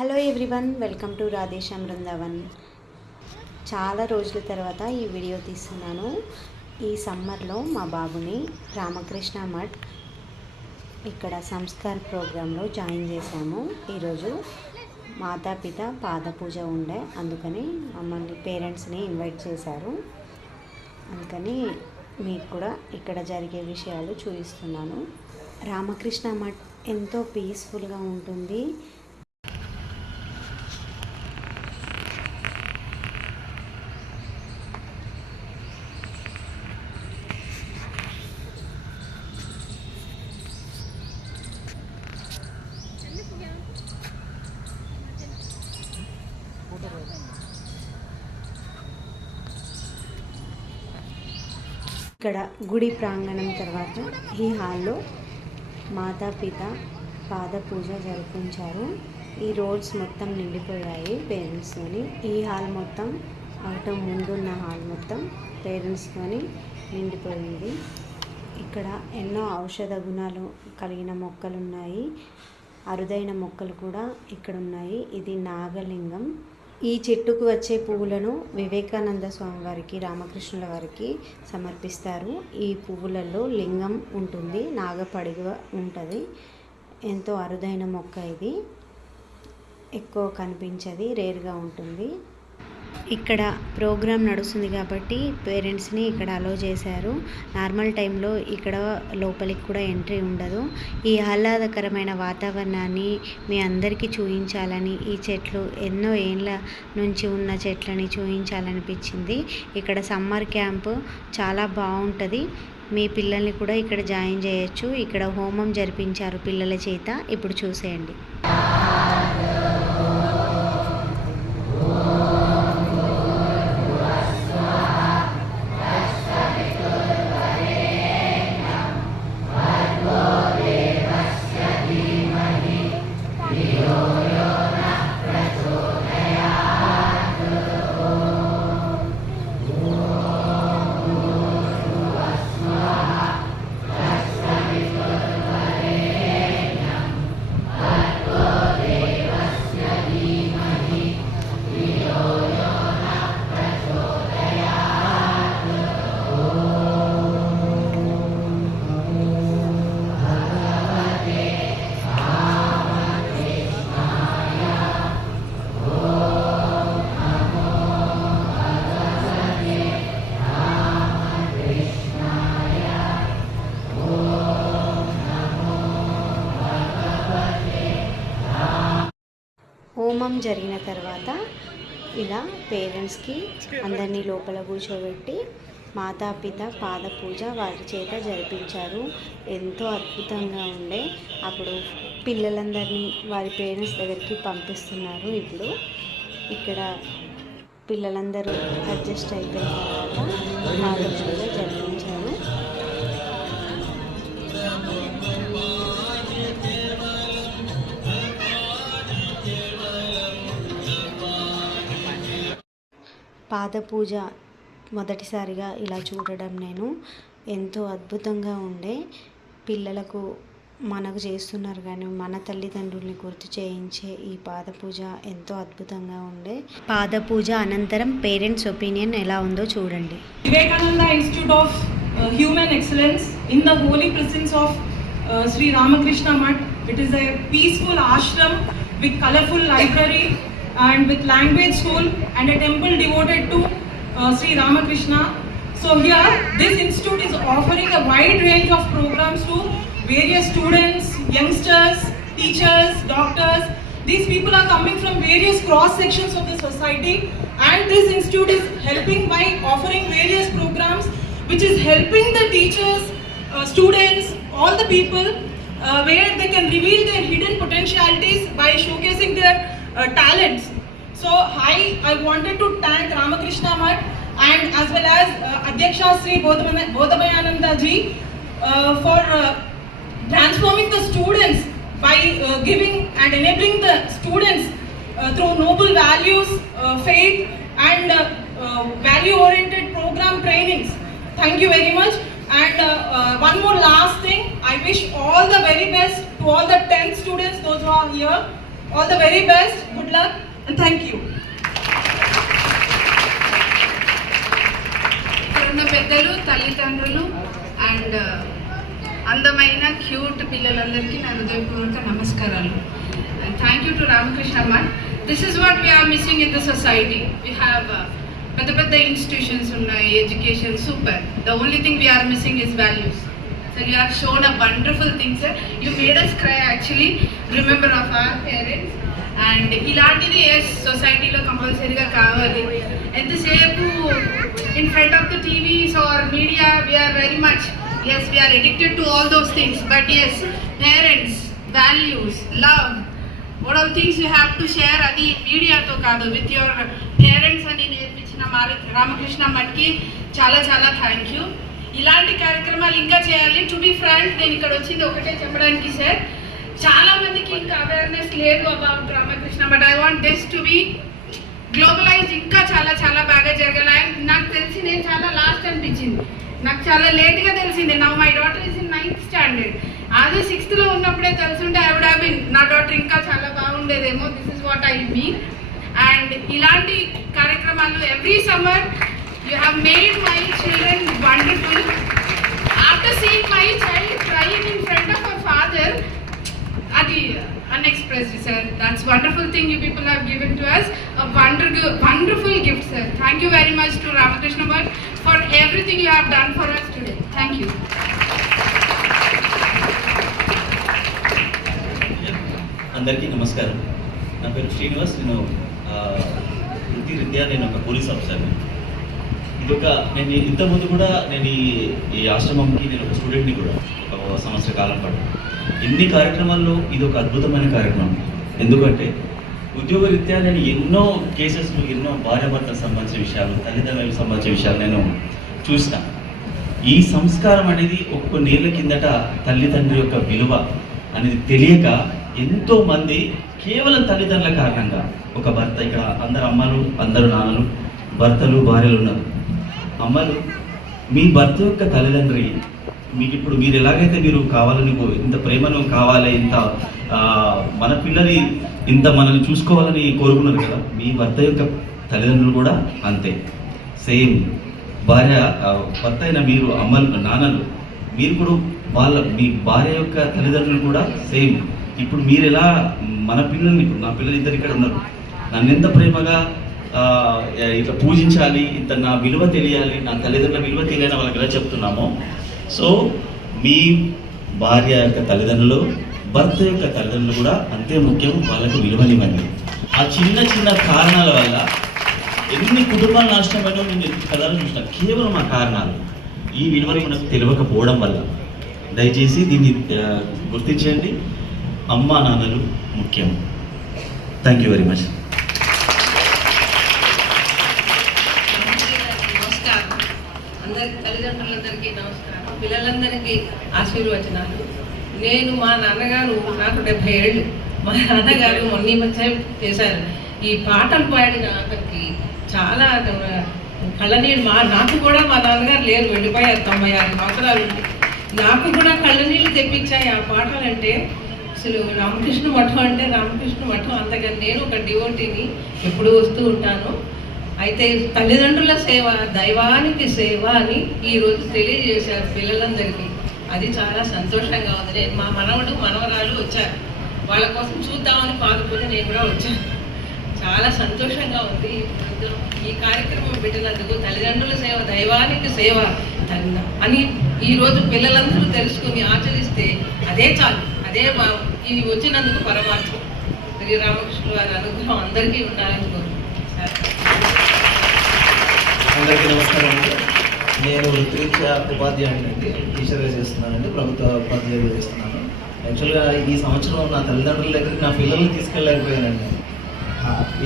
Hello everyone, welcome to Radheshyam Brindavan. చాలా రోజుల తర్వాత ఈ వీడియో తీస్తున్నాను. ఈ సమ్మర్లో మా బాబుని రామకృష్ణ మఠ్ ఇక్కడ సంస్కార్ ప్రోగ్రాంలో జాయిన్ చేశాము. ఈరోజు మాతాపిత పాద పూజ ఉండే, అందుకని మమ్మల్ని పేరెంట్స్ని ఇన్వైట్ చేశారు. అందుకని మీకు కూడా ఇక్కడ జరిగే విషయాలు చూపిస్తున్నాను. రామకృష్ణ మఠ్ ఎంతో పీస్ఫుల్గా ఉంటుంది. ఇక్కడ గుడి ప్రాంగణం తర్వాత ఈ హాల్లో మాతాపిత పాద పూజ జరిపించారు. ఈ రోడ్స్ మొత్తం నిండిపోయాయి పేరెంట్స్తోని. ఈ హాల్ మొత్తం అటు ముందున్న హాల్ మొత్తం పేరెంట్స్తోని నిండిపోయింది. ఇక్కడ ఎన్నో ఔషధ గుణాలు కలిగిన మొక్కలు ఉన్నాయి. అరుదైన మొక్కలు కూడా ఇక్కడ ఉన్నాయి. ఇది నాగలింగం. ఈ చెట్టుకు వచ్చే పువ్వులను వివేకానంద స్వామి వారికి, రామకృష్ణుల వారికి సమర్పిస్తారు. ఈ పువ్వులలో లింగం ఉంటుంది, నాగపడిగ ఉంటుంది. ఎంతో అరుదైన మొక్క ఇది. ఎక్కువ కనిపించది, రేర్గా ఉంటుంది. ఇక్కడ ప్రోగ్రాం నడుస్తుంది కాబట్టి పేరెంట్స్ని ఇక్కడ అలో చేశారు. నార్మల్ టైంలో ఇక్కడ లోపలికి కూడా ఎంట్రీ ఉండదు. ఈ ఆహ్లాదకరమైన వాతావరణాన్ని మీ అందరికీ చూపించాలని, ఈ చెట్లు ఎన్నో ఏళ్ళ నుంచి ఉన్న చెట్లని చూపించాలనిపించింది. ఇక్కడ సమ్మర్ క్యాంపు చాలా బాగుంటుంది. మీ పిల్లల్ని కూడా ఇక్కడ జాయిన్ చేయొచ్చు. ఇక్కడ హోమం జరిపించారు పిల్లల చేత. ఇప్పుడు చూసేయండి. హోమం జరిగిన తర్వాత ఇలా పేరెంట్స్కి అందరినీ లోపల కూర్చోబెట్టి మాతాపిత పాద పూజ వారి చేత జరిపించారు. ఎంతో అద్భుతంగా ఉండే. అప్పుడు పిల్లలందరినీ వారి పేరెంట్స్ దగ్గరికి పంపిస్తున్నారు. ఇప్పుడు ఇక్కడ పిల్లలందరూ అడ్జస్ట్ అయిపోయిన తర్వాత పాద పూజ జరిపించారు. పాద పూజ మొదటిసారిగా ఇలా చూడడం నేను ఎంతో అద్భుతంగా ఉండే. పిల్లలకు మనకు చేస్తున్నారు కానీ మన తల్లిదండ్రుల్ని గుర్తు చేయించే ఈ పాద పూజ ఎంతో అద్భుతంగా ఉండే. పాద పూజ అనంతరం పేరెంట్స్ ఒపీనియన్ ఎలా ఉందో చూడండి. Vivekananda Institute of Human Excellence in the holy presence of Shri Ramakrishna Math. It is a peaceful ashram with colourful library and with language school and a temple devoted to Sri Ramakrishna. So here this institute is offering a wide range of programs to various students, youngsters, teachers, doctors. These people are coming from various cross sections of the society, and this institute is helping by offering various programs which is helping the teachers, students, all the people where they can reveal their hidden potentialities by showcasing their talents. So I wanted to thank Ramakrishna Math and as well as Adhyaksha Sri Bodhabayananda ji for transforming the students by giving and enabling the students through noble values, faith and value oriented program trainings. Thank you very much. And one more last thing, I wish all the very best to all the 10th students, those who are here. All the very best, good luck, and thank you. ఇక్కడున్న పెద్దలు, తల్లిదండ్రులు and అందమైన cute పిల్లలందరికీ నా హృదయపూర్వక నమస్కారాలు. And thank you to Ramakrishna Math. This is what we are missing in the society. We have పెద్ద పెద్ద ఇన్స్టిట్యూషన్స్ ఉన్నాయి, education super. The only thing we are missing is values. So you have shown a wonderful thing, sir. You made us cry actually. Remember of our parents. And ఇలాంటిది ఎస్ సొసైటీలో కంపల్సరీగా కావాలి. ఎంతసేపు in front of the TVs or media we are very much as we are addicted to all those things. But as parents, values, love, what all things you have to share. అది మీడియాతో కాదు, with your parents అని నేర్పించిన రామకృష్ణ మఠ్కి చాలా చాలా thank you. ఇలాంటి కార్యక్రమాలు ఇంకా చేయాలి. టు బి ఫ్రాంక్, నేను ఇక్కడ వచ్చింది ఒకటే చెప్పడానికి సార్, చాలా మందికి ఇంకా అవేర్నెస్ లేదు about Ramakrishna but I want this to be globalise. ఇంకా చాలా చాలా బాగా జరగాలి. నాకు తెలిసి నేను చాలా లాస్ట్ అనిపించింది, నాకు చాలా లేట్గా తెలిసింది. నా my daughter is in 9th standard. అది 6th ఉన్నప్పుడే తెలుసుంటే ఐ వుడ్ హ్యావ్ బీన్, నా డాటర్ ఇంకా చాలా బాగుండేదేమో. This is what I mean. And ఇలాంటి కార్యక్రమాలు every summer you have made my children wonderful. After seeing my child crying in front of her father, adi unexpressed, sir. That's wonderful thing you people have given to us. A wonderful gift, sir. Thank you very much to Ramakrishna Bhatt for everything you have done for us today. Thank you. అందరికీ నమస్కారం. నా పేరు శ్రీనివాస్. నేను వృత్తిరీత్యా నేను ఒక police ఆఫీసర్ని. నేను ఇంతకుముందు కూడా నేను ఈ ఆశ్రమంకి నేను ఒక స్టూడెంట్ని కూడా ఒక సంవత్సర కాలం పాటు. ఎన్ని కార్యక్రమాల్లో ఇది ఒక అద్భుతమైన కార్యక్రమం. ఎందుకంటే ఉద్యోగరీత్యా నేను ఎన్నో కేసెస్లు, ఎన్నో భార్యాభర్తలకు సంబంధించిన విషయాలు, తల్లిదండ్రులకు సంబంధించిన విషయాలు నేను చూసిన. ఈ సంస్కారం అనేది కొన్నేళ్ల కిందట తల్లిదండ్రుల యొక్క విలువ అనేది తెలియక ఎంతోమంది కేవలం తల్లిదండ్రుల కారణంగా, ఒక భర్త, ఇక్కడ అందరు అమ్మలు, అందరు నాన్నలు, భర్తలు, భార్యలు ఉన్నారు. అమ్మలు, మీ భర్త యొక్క తల్లిదండ్రి మీకు ఇప్పుడు మీరు ఎలాగైతే మీరు కావాలని ఇంత ప్రేమను కావాలి, ఇంత మన పిల్లని ఇంత మనల్ని చూసుకోవాలని కోరుకున్నారు కదా, మీ భర్త యొక్క తల్లిదండ్రులు కూడా అంతే సేమ్. భర్త అయిన మీరు అమ్మలు, నాన్నలు, మీరు కూడా మీ భార్య యొక్క తల్లిదండ్రులు కూడా సేమ్. ఇప్పుడు మీరు ఎలా మన పిల్లల్ని, ఇప్పుడు నా పిల్లలు ఇద్దరు ఇక్కడ ఉన్నారు, నన్ను ఎంత ప్రేమగా ఇట్లా పూజించాలి, ఇంత నా విలువ తెలియాలి, నా తల్లిదండ్రుల విలువ తెలియాలని వాళ్ళకి ఎలా చెప్తున్నామో, సో మీ భార్య యొక్క తల్లిదండ్రులు, భర్త యొక్క తల్లిదండ్రులు కూడా అంతే ముఖ్యం. వాళ్ళకు విలువనివ్వండి. ఆ చిన్న చిన్న కారణాల వల్ల ఎన్ని కుటుంబాలు నాశనమైనా నేను కథలు చూసిన, కేవలం ఆ కారణాలు, ఈ విలువలు మనకు తెలియకపోవడం వల్ల. దయచేసి దీన్ని గుర్తించండి. అమ్మా నాన్నలు ముఖ్యం. Thank you very much. తల్లిదండ్రులందరికీ నమస్కారం, పిల్లలందరికీ ఆశీర్వచనాలు. నేను మా నాన్నగారు, నాకు 70 ఏళ్ళు, మా నాన్నగారు మొన్న మధ్య చేశారు. ఈ పాటలు పాడిన అతనికి చాలా కళ్ళనీళ్ళు, నాకు కూడా మా నాన్నగారు లేరు, వెళ్ళిపోయారు, 96 సంవత్సరాలు. నాకు కూడా కళ్ళనీళ్ళు తెప్పించాయి ఆ పాటలంటే. అసలు రామకృష్ణ మఠం అంటే రామకృష్ణ మఠం. అంతగా నేను ఒక డివోటీని, ఎప్పుడు వస్తూ ఉంటాను. అయితే తల్లిదండ్రుల సేవ దైవానికి సేవ అని ఈరోజు తెలియజేశారు పిల్లలందరికీ. అది చాలా సంతోషంగా ఉంది. నేను మా మనవడు మనవరాలు వచ్చారు, వాళ్ళ కోసం చూద్దామని పాల్గొని నేను కూడా వచ్చాను. చాలా సంతోషంగా ఉంది. ఈ కార్యక్రమం పెట్టినందుకు తల్లిదండ్రుల సేవ దైవానికి సేవ అని ఈరోజు పిల్లలందరూ తెలుసుకుని ఆచరిస్తే అదే చాలు. అదే ఇది వచ్చినందుకు పరమాత్మ. శ్రీరామకృష్ణ గారి అనుగ్రహం అందరికీ ఉండాలని కోరుకుంటున్నాను. అందరికీ నమస్కారం అండి. నేను వృత్తిరీత్యా ఉపాధ్యాయుడినండి, టీచర్గా చేస్తున్నానండి, ప్రభుత్వ ఉపాధ్యాయులుగా చేస్తున్నాను. యాక్చువల్గా ఈ సంవత్సరం నా తల్లిదండ్రుల దగ్గరికి నా పిల్లల్ని తీసుకెళ్ళలేకపోయానండి.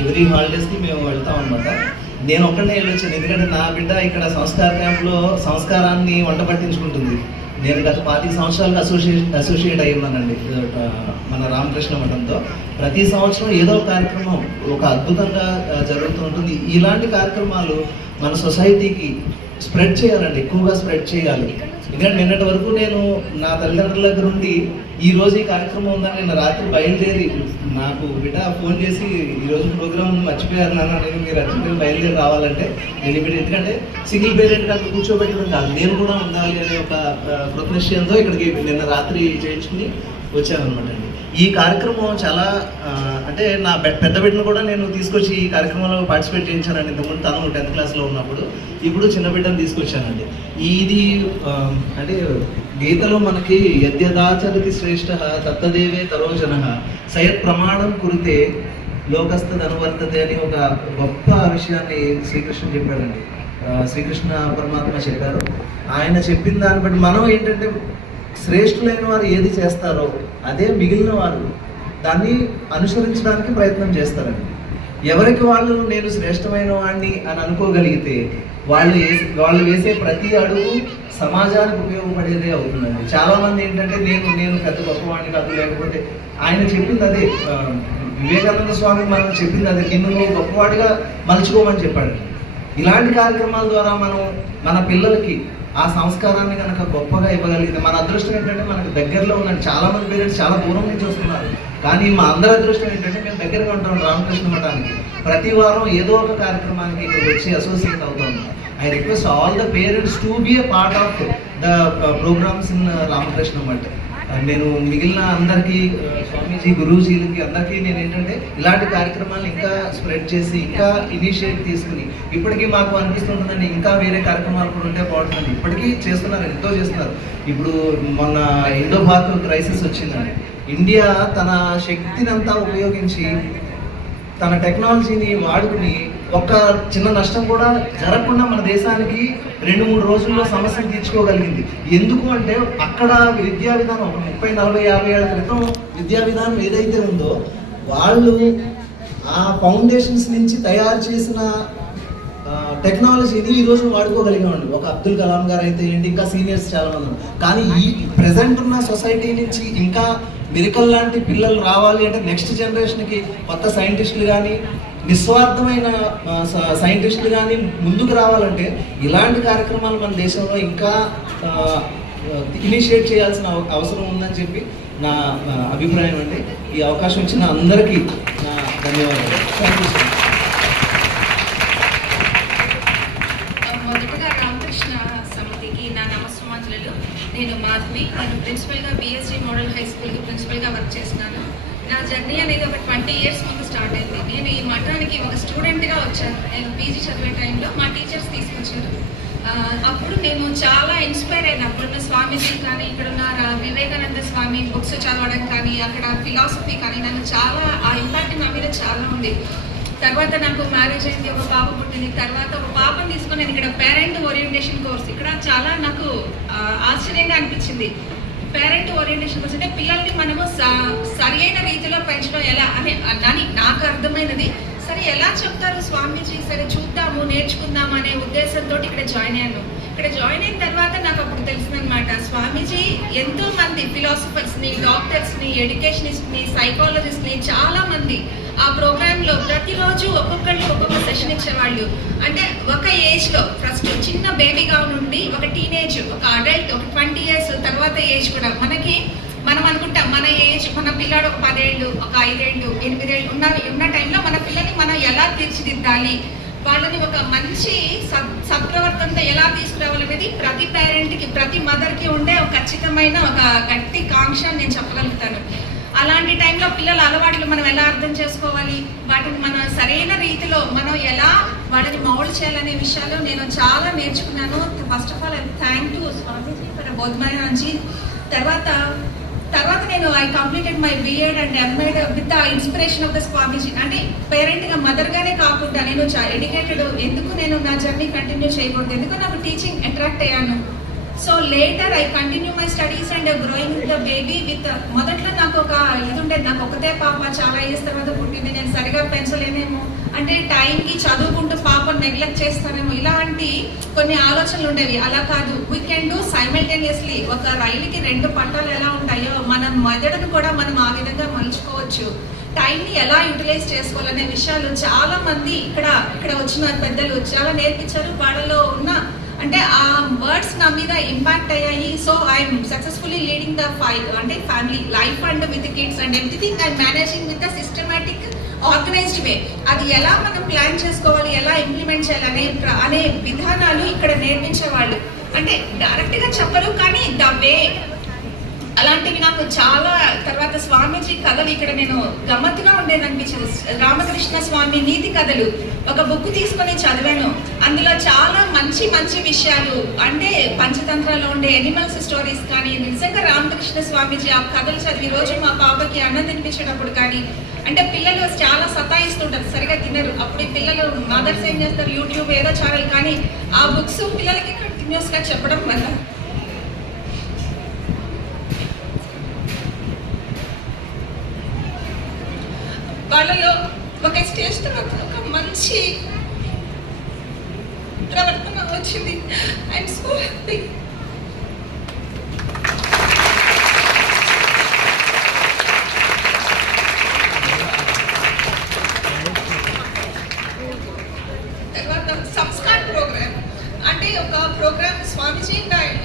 ఎవ్రీ హాలిడేస్కి మేము వెళ్తాం అనమాట. నేను ఒక్కడే వెళ్ళొచ్చాను, ఎందుకంటే నా బిడ్డ ఇక్కడ సంస్కార క్యాంప్లో సంస్కారాన్ని వంట పట్టించుకుంటుంది. నేను గత 25 సంవత్సరాలుగా అసోసియేట్ అయి ఉన్నానండి మన రామకృష్ణ మఠంతో. ప్రతి సంవత్సరం ఏదో ఒక కార్యక్రమం ఒక అద్భుతంగా జరుగుతూ ఉంటుంది. ఇలాంటి కార్యక్రమాలు మన సొసైటీకి స్ప్రెడ్ చేయాలండి, ఎక్కువగా స్ప్రెడ్ చేయాలి. ఎందుకంటే నిన్నటి వరకు నేను నా తల్లిదండ్రుల దగ్గర ఉండి ఈరోజు ఈ కార్యక్రమం ఉందని నేను రాత్రి బయలుదేరి నాకు బిడ్డ ఫోన్ చేసి ఈరోజు ప్రోగ్రామ్ మర్చిపోయారు నాన్న, నేను మీరు అర్జెంట్గా బయలుదేరి రావాలంటే నేను ఇప్పుడు ఎందుకంటే సింగిల్ పేరెంట్ అక్కడ కూర్చోబెట్టడం కాదు, నేను కూడా ఉండాలి అనే ఒక కృతనిశ్చయంతో ఇక్కడికి నిన్న రాత్రి చేయించుకుని వచ్చానమాట అండి. ఈ కార్యక్రమం చాలా అంటే నా పెద్ద బిడ్డను కూడా నేను తీసుకొచ్చి ఈ కార్యక్రమంలో పార్టిసిపేట్ చేయించానండి. ఇంతకుముందు తను 10th క్లాస్లో ఉన్నప్పుడు, ఇప్పుడు చిన్న బిడ్డను తీసుకొచ్చానండి. ఇది అంటే గీతలో మనకి యద్యదాచరతి శ్రేష్ఠ తత్తదేవే తరోజన సయత్ ప్రమాణం కురితే లోకస్థదనువర్తతే అని ఒక గొప్ప విషయాన్ని శ్రీకృష్ణుడు చెప్పాడండి. శ్రీకృష్ణ పరమాత్మ చెప్పారు. ఆయన చెప్పిన దాన్ని బట్టి మనం ఏంటంటే శ్రేష్ఠులైన వారు ఏది చేస్తారో అదే మిగిలిన వారు దాన్ని అనుసరించడానికి ప్రయత్నం చేస్తారండి. ఎవరికి వాళ్ళు నేను శ్రేష్టమైన వాడిని అని అనుకోగలిగితే వాళ్ళు వేసే ప్రతి అడుగు సమాజానికి ఉపయోగపడేదే అవుతుందండి. చాలామంది ఏంటంటే నేను పెద్ద గొప్పవాడిని కాదు, లేకపోతే ఆయన చెప్పింది అదే, వివేకానంద స్వామి మనం చెప్పింది అదే, నిన్ను గొప్పవాడిగా మలుచుకోమని చెప్పాడు. ఇలాంటి కార్యక్రమాల ద్వారా మనం మన పిల్లలకి ఆ సంస్కారాన్ని కనుక గొప్పగా ఇవ్వగలిగితే మన అదృష్టం ఏంటంటే మనకు దగ్గరలో ఉన్న చాలా మంది పేరెంట్స్ చాలా దూరం నుంచి వస్తున్నారు, కానీ మా అందరి అదృష్టం ఏంటంటే మేము దగ్గరగా ఉంటాం రామకృష్ణ మఠానికి. ప్రతి వారం ఏదో ఒక కార్యక్రమానికి ఇక్కడ వచ్చి అసోసియేట్ అవుతాం. I request all the parents to be a part of the programmes in Ramakrishna Math. నేను మిగిలిన అందరికీ స్వామీజీ గురూజీలకి అందరికీ నేను ఏంటంటే ఇలాంటి కార్యక్రమాలను ఇంకా స్ప్రెడ్ చేసి ఇంకా ఇనిషియేట్ తీసుకుని, ఇప్పటికీ మాకు అనిపిస్తుంటుందండి ఇంకా వేరే కార్యక్రమాలు కూడా ఉంటే బాగుంటుందండి. ఇప్పటికీ చేస్తున్నారు, ఎంతో చేస్తున్నారు. ఇప్పుడు మొన్న ఇండో పాక్ క్రైసిస్ వచ్చిందండి. ఇండియా తన శక్తిని అంతా ఉపయోగించి తన టెక్నాలజీని వాడుకుని ఒక్క చిన్న నష్టం కూడా జరగకుండా మన దేశానికి 2-3 రోజుల్లో సమస్యను తీర్చుకోగలిగింది. ఎందుకు అంటే అక్కడ విద్యా విధానం 30, 40, 50 ఏళ్ల క్రితం విద్యా విధానం ఏదైతే ఉందో వాళ్ళు ఆ ఫౌండేషన్స్ నుంచి తయారు చేసిన టెక్నాలజీని ఈరోజు వాడుకోగలిగామండి. ఒక అబ్దుల్ కలాం గారు అయితే ఏంటి, ఇంకా సీనియర్స్ చాలా మంది ఉన్నారు. కానీ ఈ ప్రెసెంట్ ఉన్న సొసైటీ నుంచి ఇంకా మిరకల్ లాంటి పిల్లలు రావాలి అంటే నెక్స్ట్ జనరేషన్కి కొత్త సైంటిస్టులు కానీ నిస్వార్థమైన సైంటిస్టులు కానీ ముందుకు రావాలంటే ఇలాంటి కార్యక్రమాలు మన దేశంలో ఇంకా ఇనిషియేట్ చేయాల్సిన అవసరం ఉందని చెప్పి నా అభిప్రాయం అండి. ఈ అవకాశం ఇచ్చిన అందరికీ నా ధన్యవాదాలు. Thank you so much. మొదటగా రామకృష్ణ సమితికి నా నమస్సుమాంజలు. నేను మాధవి, నేను ప్రిన్సిపల్గా బిఎస్జీ మోడల్ హై స్కూల్కి ప్రిన్సిపల్గా వర్క్ చేస్తున్నాను. నా జర్నీ అనేది ఒక 20 years ముందు స్టార్ట్ అయింది. నేను ఈ మఠానికి ఒక స్టూడెంట్గా వచ్చాను. నేను పీజీ చదివే టైంలో మా టీచర్స్ తీసుకొచ్చారు. అప్పుడు నేను చాలా ఇన్స్పైర్ అయినా. అప్పుడున్న స్వామీజీ కానీ, ఇక్కడున్న వివేకానంద స్వామి బుక్స్ చదవడం కానీ, అక్కడ ఫిలాసఫీ కానీ నన్ను చాలా ఆ ఇంపాక్ట్ నా మీద చాలా ఉంది. తర్వాత నాకు మ్యారేజ్ అయింది, ఒక పాప పుట్టింది. తర్వాత ఒక పాపను తీసుకొని నేను ఇక్కడ పేరెంట్ ఓరియంటేషన్ కోర్స్, ఇక్కడ చాలా నాకు ఆశ్చర్యంగా అనిపించింది. పేరెంట్ ఓరియంటేషన్ కోర్స్ అంటే పిల్లల్ని మనము సరైన రీతిలో పెంచడం ఎలా అని నాకు అర్థమైనది. సరే ఎలా చెప్తారు స్వామీజీ, సరే చూద్దాము నేర్చుకుందాము అనే ఉద్దేశంతో ఇక్కడ జాయిన్ అయ్యాను. ఇక్కడ జాయిన్ అయిన తర్వాత నాకు అప్పుడు తెలిసిందనమాట, స్వామీజీ ఎంతో మంది ఫిలాసఫర్స్ని, డాక్టర్స్ని, ఎడ్యుకేషనిస్ట్ని, సైకాలజిస్ట్ని చాలా మంది ఆ ప్రోగ్రాంలో ప్రతిరోజు ఒక్కొక్కళ్ళు ఒక్కొక్క సెషన్ ఇచ్చేవాళ్ళు. అంటే ఒక ఏజ్లో ఫస్ట్ చిన్న బేబీగా నుండి ఒక టీనేజ్, ఒక అడల్ట్, ఒక 20 years తర్వాత ఏజ్ కూడా మనం అనుకుంటాం మన ఏజ్, మన పిల్లాడు ఒక 10 ఏళ్ళు, ఒక 5 ఏళ్ళు, 8 ఏళ్ళు ఉన్న టైంలో మన పిల్లల్ని మనం ఎలా తీర్చిదిద్దాలి, వాళ్ళని ఒక మంచి సత్ప్రవర్తనతో ఎలా తీసుకురావాలనేది ప్రతి పేరెంట్కి, ప్రతి మదర్కి ఉండే ఒక ఖచ్చితమైన ఒక గట్టి కాంక్ష నేను చెప్పగలుగుతాను. అలాంటి టైంలో పిల్లల అలవాట్లు మనం ఎలా అర్థం చేసుకోవాలి, వాటిని మన సరైన రీతిలో మనం ఎలా వాళ్ళని మౌల్డ్ చేయాలనే విషయాలు నేను చాలా నేర్చుకున్నాను. First of all thank you Swamiji for బోధమానాజీ. తర్వాత నేను I completed my B Ed and M Ed with the inspiration of the Swamiji. అంటే పేరెంట్గా మదర్గానే కాకుండా నేను ఎడ్యుకేటెడ్, ఎందుకు నేను నా జర్నీ కంటిన్యూ చేయకూడదు, ఎందుకు నాకు టీచింగ్ అట్రాక్ట్ అయ్యాను. So later I continue my studies and growing the baby with. మొదట్లో నాకు ఒక ఇది ఉండేది, నాకు ఒకతే పాప, చాలా ఇయర్స్ తర్వాత పుట్టింది, నేను సరిగా పెంచలేనేమో, అంటే టైంకి చదువుకుంటూ పాపను నెగ్లెక్ట్ చేస్తానేమో, ఇలాంటి కొన్ని ఆలోచనలు ఉండేవి. అలా కాదు, వీ కెన్ డూ సైమల్టేనియస్లీ. ఒక రైలుకి 2 పట్టాలు ఎలా ఉంటాయో మన మెదడును కూడా మనం ఆ విధంగా మలుచుకోవచ్చు. టైంని ఎలా యూటిలైజ్ చేసుకోవాలనే విషయాలు చాలా మంది ఇక్కడ వచ్చిన పెద్దలు చాలా నేర్పించారు. వాళ్ళలో ఉన్న అంటే ఆ వర్డ్స్ నా మీద ఇంపాక్ట్ అయ్యాయి. So I'm successfully leading the అంటే family life and with kids and everything I'm managing with the systematic organised way. అది ఎలా మనం ప్లాన్ చేసుకోవాలి, ఎలా ఇంప్లిమెంట్ చేయాలి అనే విధానాలు ఇక్కడ నేర్పించేవాళ్ళు. అంటే డైరెక్ట్గా చెప్పరు, కానీ ద వే అలాంటివి నాకు చాలా. తర్వాత స్వామీజీ కథలు ఇక్కడ నేను గమ్మత్తుగా ఉండేది అనిపించింది. రామకృష్ణ స్వామి నీతి కథలు ఒక బుక్ తీసుకొని చదివాను. అందులో చాలా మంచి మంచి విషయాలు, అంటే పంచతంత్రాల్లో ఉండే ఎనిమల్స్ స్టోరీస్ కానీ, నిజంగా రామకృష్ణ స్వామీజీ ఆ కథలు చదివి రోజు మా పాపకి అన్నం తినిపించేటప్పుడు కానీ, అంటే పిల్లలు చాలా సతాయిస్తుంటారు, సరిగా తినరు. అప్పుడు ఈ పిల్లలు మదర్స్ ఏం చేస్తారు, యూట్యూబ్ ఏదో ఛానల్, కానీ ఆ బుక్స్ పిల్లలకి కంటిన్యూస్గా చెప్పడం వల్ల వాళ్ళలో ఒక స్టేజ్ తర్వాత ఒక మంచి ప్రవర్తన వచ్చింది. I'm so happy. తర్వాత సంస్కార్ ప్రోగ్రామ్, అంటే ఒక ప్రోగ్రామ్ స్వామీజీ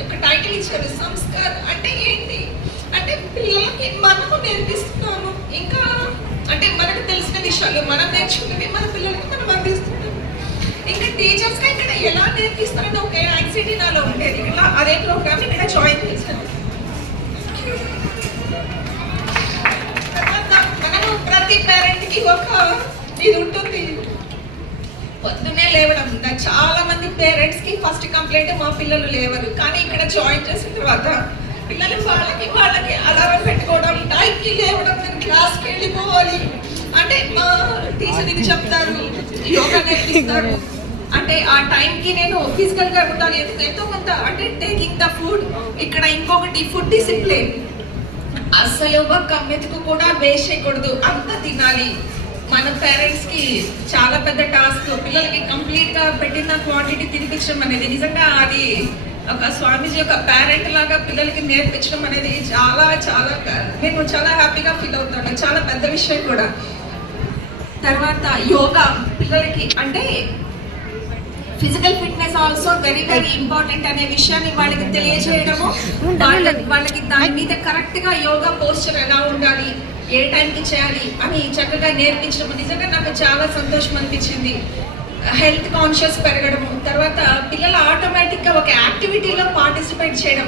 ఒక టైటిల్ ఇచ్చారు, సంస్కార్ అంటే ఏంటి అంటే పిల్లలకి మనము నేర్పిస్తున్నాము, ఇంకా అంటే మనకు తెలిసిన విషయాలు మనం నేర్చుకున్నవి మన పిల్లలకి మనం అందిస్తున్నాం. ఇంకా టీచర్స్గా ఇక్కడ ఎలా నేర్పిస్తారని ఒక యాంగ్జైటీ నాలో ఉండేది. ఇట్లా అదే ప్రోగ్రామ్ ఇక్కడ జాయిన్ చేశాను. తర్వాత మనము ప్రతి పేరెంట్కి ఒక ఇది ఉంటుంది, పొద్దున్నే లేవడం. చాలా మంది పేరెంట్స్కి ఫస్ట్ కంప్లైంట్ మా పిల్లలు లేవరు, కానీ ఇక్కడ జాయిన్ చేసిన తర్వాత పిల్లలు వాళ్ళకి అలారం పెట్టుకోవడం, టైంకి లేవడం, నేను క్లాస్కి వెళ్ళిపోవాలి అంటే మా టీచర్ ఇది చెప్తారు, యోగా నేర్పిస్తారు, అంటే ఆ టైంకి నేను ఫిజికల్గా ఉండాలి, ఎంతో కొంత అంటే టేకింగ్ ద ఫుడ్. ఇక్కడ ఇంకొకటి ఫుడ్ డిసిప్లిన్, అసలు ఒక్క మెతుకు కూడా వేస్ట్ చేయకూడదు, అంత తినాలి. మన పేరెంట్స్కి చాలా పెద్ద టాస్క్, పిల్లలకి కంప్లీట్గా పెట్టిన క్వాంటిటీ తినిపించడం అనేది. నిజంగా అది ఒక స్వామీజీ ఒక పేరెంట్ లాగా పిల్లలకి నేర్పించడం అనేది చాలా చాలా నేను చాలా హ్యాపీగా ఫీల్ అవుతాను, చాలా పెద్ద విషయం కూడా. తర్వాత యోగా పిల్లలకి అంటే physical fitness also very very important అనే విషయాన్ని వాళ్ళకి తెలియజేయడము, వాళ్ళకి దాని మీద కరెక్ట్గా యోగా పోస్చర్ ఎలా ఉండాలి, ఏ టైంకి చేయాలి అని చక్కగా నేర్పించడం నిజంగా నాకు చాలా సంతోషం అనిపించింది. హెల్త్ కాన్షియస్ పెరగడము, తర్వాత పిల్లలు ఆటోమేటిక్గా ఒక యాక్టివిటీలో పార్టిసిపేట్ చేయడం.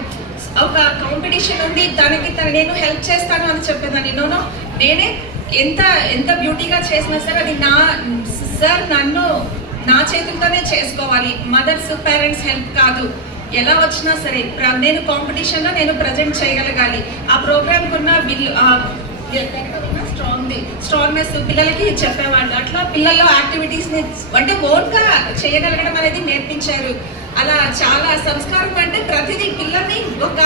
ఒక కాంపిటీషన్ ఉంది, దానికి నేను హెల్ప్ చేస్తాను అని చెప్పేదాన్ని. నేనే ఎంత బ్యూటీగా చేసినా సరే అది నన్ను నా చేతులతోనే చేసుకోవాలి, మదర్స్ పేరెంట్స్ హెల్ప్ కాదు. ఎలా వచ్చినా సరే నేను కాంపిటీషన్లో నేను ప్రజెంట్ చేయగలగాలి. ఆ ప్రోగ్రామ్కి ఉన్న స్ట్రాంగ్నెస్ పిల్లలకి చెప్పేవాళ్ళు. అట్లా పిల్లల్లో యాక్టివిటీస్ని అంటే ఓన్గా చేయగలగడం అనేది నేర్పించారు. అలా చాలా సంస్కారం అంటే ప్రతిదీ పిల్లల్ని ఒక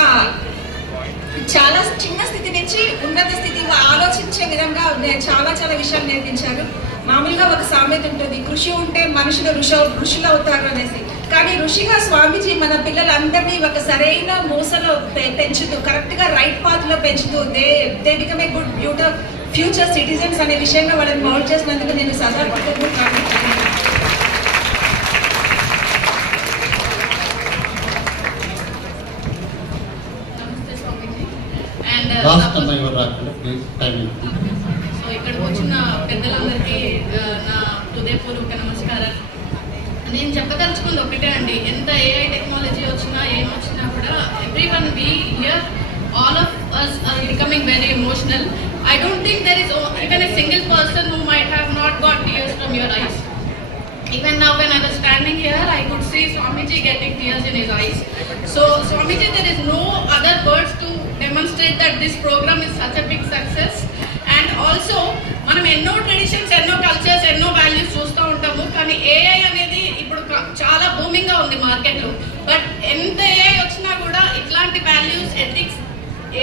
చాలా చిన్న స్థితి నుంచి ఉన్నత స్థితి ఆలోచించే విధంగా చాలా చాలా విషయాలు నేర్పించారు. మామూలుగా ఒక సామెత ఉంటుంది, కృషి ఉంటే మనుషులు ఋషులు అవుతారు అనేసి. కానీ ఋషిగా స్వామీజీ మన పిల్లలందరినీ ఒక సరైన మూసలో పెంచుతూ, కరెక్ట్గా రైట్ పాత్లో పెంచుతూ they become a good future citizens అనే విషయంగా వాళ్ళని మౌల్డ్ చేసినందుకు నేను సదా సో ఇక్కడికి వచ్చిన పెద్దలందరికీ నా హృదయపూర్వక నమస్కారాలు. నేను చెప్పదలుచుకుంది ఒకటే అండి, ఎంత ఏఐ టెక్నాలజీ వచ్చినా ఏమొచ్చినా కూడా everyone we here all of us are becoming very emotional. I don't think there is even a single person who might have not got tears from your eyes. Even now when I was standing here, I could see Swamiji getting tears in his eyes. So Swamiji, there is no other words to demonstrate that this program is such a big success. And also మనం ఎన్నో traditions, ఎన్నో cultures, ఎన్నో values చూస్తూ ఉంటాము, కానీ AI అనేది ఇప్పుడు చాలా బూమింగ్గా ఉంది మార్కెట్లో. బట్ ఎంత ఏఐ వచ్చినా కూడా ఇట్లాంటి వాల్యూస్, ఎథిక్స్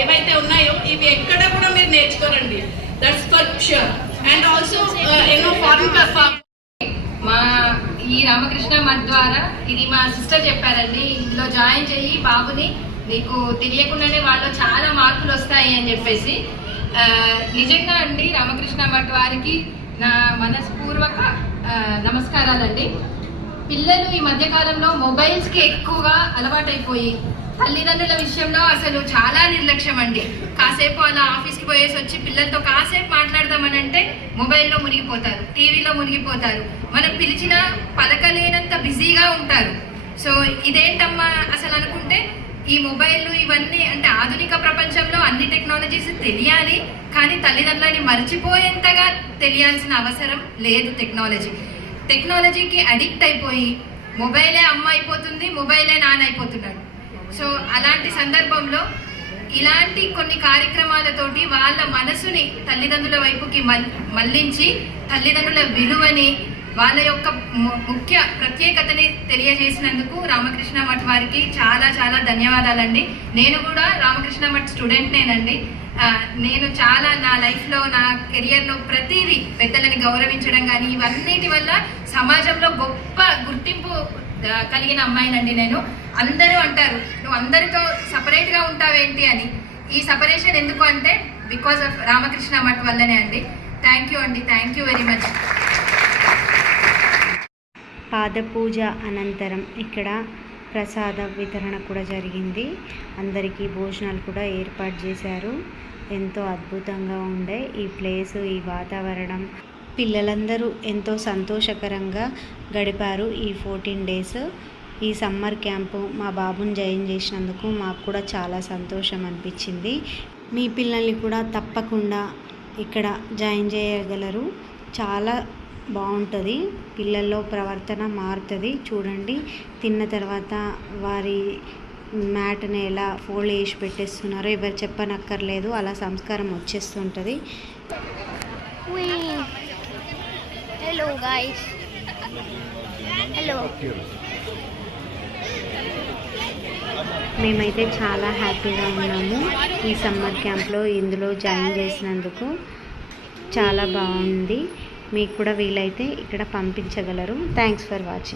ఏవైతే ఉన్నాయో ఇవి ఎక్కడ కూడా మీరు నేర్చుకోరండి, that's for sure. And also ఎన్నో ఫారెన్ మా ఈ రామకృష్ణ మఠ్ ద్వారా ఇది మా సిస్టర్ చెప్పారండి, ఇందులో జాయిన్ చెయ్యి బాబుని, నీకు తెలియకుండానే వాళ్ళు చాలా మార్కులు వస్తాయి అని చెప్పేసి. నిజంగా అండి రామకృష్ణ మఠ్ వారికి నా మనస్పూర్వక నమస్కారాలండి. పిల్లలు ఈ మధ్యకాలంలో మొబైల్స్కి ఎక్కువగా అలవాటైపోయి తల్లిదండ్రుల విషయంలో అసలు చాలా నిర్లక్ష్యం అండి. కాసేపు అలా ఆఫీస్కి పోయేసి వచ్చి పిల్లలతో కాసేపు మాట్లాడదామని అంటే మొబైల్లో మునిగిపోతారు, టీవీలో మునిగిపోతారు. మనం పిలిచినా పలకలేనంత బిజీగా ఉంటారు. సో ఇదేంటమ్మా అసలు అనుకుంటే ఈ మొబైల్ ఇవన్నీ అంటే ఆధునిక ప్రపంచంలో అన్ని టెక్నాలజీస్ తెలియాలి, కానీ తల్లిదండ్రులని మర్చిపోయేంతగా తెలియాల్సిన అవసరం లేదు. టెక్నాలజీకి అడిక్ట్ అయిపోయి మొబైలే అమ్మ అయిపోతుంది, మొబైలే నాన్న అయిపోతున్నాడు. సో అలాంటి సందర్భంలో ఇలాంటి కొన్ని కార్యక్రమాలతోటి వాళ్ళ మనసుని తల్లిదండ్రుల వైపుకి మళ్లించి తల్లిదండ్రుల విలువని వాళ్ళ యొక్క ముఖ్య ప్రత్యేకతని తెలియజేసినందుకు రామకృష్ణ మఠ్ వారికి చాలా చాలా ధన్యవాదాలండి. నేను కూడా రామకృష్ణ మఠ్ స్టూడెంట్నేనండి. నేను చాలా నా లైఫ్లో నా కెరియర్లో ప్రతిదీ పెద్దలని గౌరవించడం కానీ ఇవన్నిటి వల్ల సమాజంలో గొప్ప గుర్తింపు కలిగిన అమ్మాయినండి నేను. అందరూ అంటారు నువ్వు అందరితో సపరేట్గా ఉంటావేంటి అని. ఈ సపరేషన్ ఎందుకు అంటే బికాజ్ ఆఫ్ రామకృష్ణ మఠ్ వల్లనే అండి. థ్యాంక్ యూ అండి, థ్యాంక్ యూ వెరీ మచ్. పాదపూజ అనంతరం ఇక్కడ ప్రసాద వితరణ కూడా జరిగింది. అందరికీ భోజనాలు కూడా ఏర్పాటు చేశారు. ఎంతో అద్భుతంగా ఉండే ఈ ప్లేసు, ఈ వాతావరణం. పిల్లలందరూ ఎంతో సంతోషకరంగా గడిపారు ఈ 14 days. ఈ సమ్మర్ క్యాంపు మా బాబుని జాయిన్ చేసినందుకు మాకు కూడా చాలా సంతోషం అనిపించింది. మీ పిల్లల్ని కూడా తప్పకుండా ఇక్కడ జాయిన్ చేయగలరు. చాలా బాగుంటుంది, పిల్లల్లో ప్రవర్తన మారుతుంది. చూడండి, తిన్న తర్వాత వారి మ్యాట్ని ఎలా ఫోల్డ్ చేసి పెట్టేస్తున్నారో ఎవరు చెప్పనక్కర్లేదు, అలా సంస్కారం వచ్చేస్తుంటుంది. Hello guys. Hello. మేమైతే చాలా హ్యాపీగా ఉన్నాము ఈ సమ్మర్ క్యాంప్లో. ఇందులో జాయిన్ చేసినందుకు చాలా బాగుంది. మీకు కూడా వీలైతే ఇక్కడ పంపించగలరు. Thanks for watching.